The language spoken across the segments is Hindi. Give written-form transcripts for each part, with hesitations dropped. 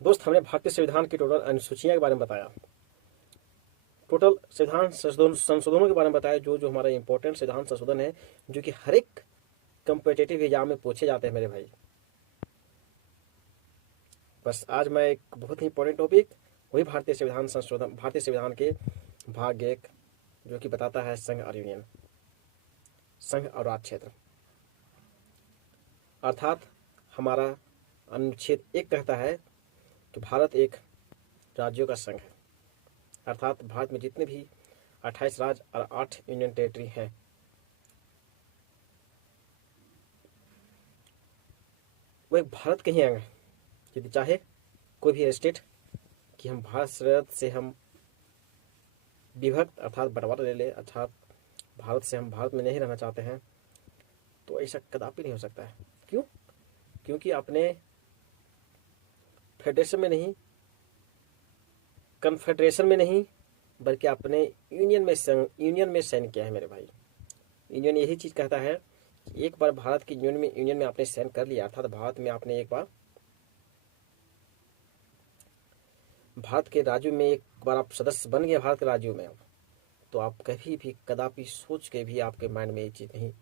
दोस्त, हमने भारतीय संविधान की टोटल अनुसूचियां के बारे में बताया, टोटल संविधान संशोधनों के बारे में बताया, जो जो हमारा इंपॉर्टेंट संविधान संशोधन है, जो कि हर एक कंपिटेटिव एग्जाम में पूछे जाते हैं मेरे भाई। बस आज मैं एक बहुत ही इंपॉर्टेंट टॉपिक, वही भारतीय संविधान संशोधन, भारतीय संविधान के भाग 1, जो कि बताता है संघ और यूनियन, संघ और राज्य क्षेत्र। अर्थात हमारा अनुच्छेद 1 कहता है कि भारत एक राज्यों का संघ है। अर्थात भारत में जितने भी 28 राज्य और 8 यूनियन टेरिटरी हैं, वो एक भारत के ही अंग है। यदि चाहे कोई भी स्टेट कि हम भारत से हम विभक्त अर्थात बंटवारा ले ले, अर्थात भारत से हम भारत में नहीं रहना चाहते हैं, तो ऐसा कदापि नहीं हो सकता है। क्यों? क्योंकि अपने फेडरेशन में नहीं, कन्फेडरेशन में नहीं, बल्कि अपने यूनियन में साइन किया है मेरे भाई। यूनियन यही चीज़ कहता है कि एक बार भारत की यूनियन में आपने साइन कर लिया, अर्थात भारत में आपने एक बार भारत के राज्यों में एक बार आप सदस्य बन गए भारत के राज्यों में, तो आप कभी भी कदापि सोच के भी आपके माइंड में ये चीज़ नहीं,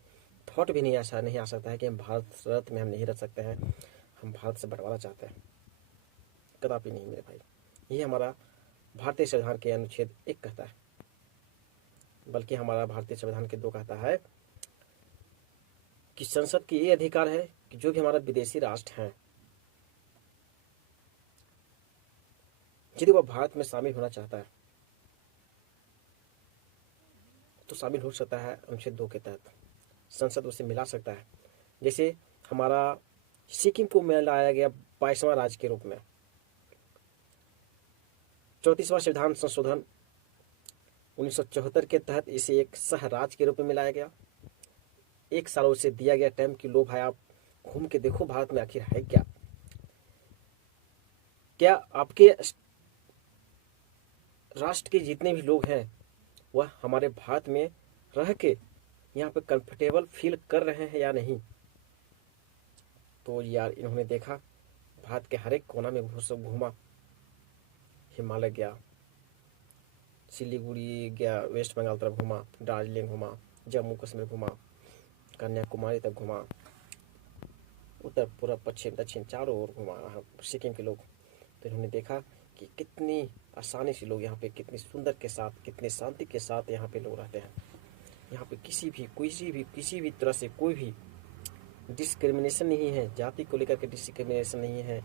थॉट भी नहीं आ सकता है कि हम भारत में हम नहीं रह सकते हैं, हम भारत से बंटवारा चाहते हैं। कदापि नहीं मेरे भाई। ये हमारा भारतीय संविधान के अनुच्छेद 1 कहता है, बल्कि हमारा भारतीय संविधान के 2 कहता है कि संसद की ये अधिकार है कि जो भी हमारा विदेशी राष्ट्र हैं, यदि वह भारत में शामिल होना चाहता है तो शामिल हो सकता है। अनुच्छेद 2 के तहत संसद उसे मिला सकता है। जैसे हमारा सिक्किम को मिलाया गया 22वां राज्य के रूप में, 34वां संविधान संशोधन 1974 के तहत इसे एक सह राज्य के रूप में मिलाया गया। 1 साल उसे दिया गया टाइम कि लो भाई, आप घूम के देखो भारत में आखिर है क्या, क्या आपके राष्ट्र के जितने भी लोग हैं वह हमारे भारत में रह के यहाँ पे कंफर्टेबल फील कर रहे हैं या नहीं। तो यार इन्होंने देखा, भारत के हर एक कोना में घूमा, हिमालय गया, सिलीगुड़ी गया, वेस्ट बंगाल तरफ घूमा, दार्जिलिंग घूमा, जम्मू कश्मीर घूमा, कन्याकुमारी तक घूमा, उत्तर पूर्व पश्चिम दक्षिण चारों ओर घूमा सिक्किम के लोग। तो इन्होंने देखा कि कितनी आसानी से लोग यहाँ पे कितनी सुंदर के साथ, कितनी शांति के साथ यहाँ पे लोग रहते हैं। यहाँ पे किसी भी तरह से कोई भी डिस्क्रिमिनेशन नहीं है, जाति को लेकर के डिस्क्रिमिनेशन नहीं है,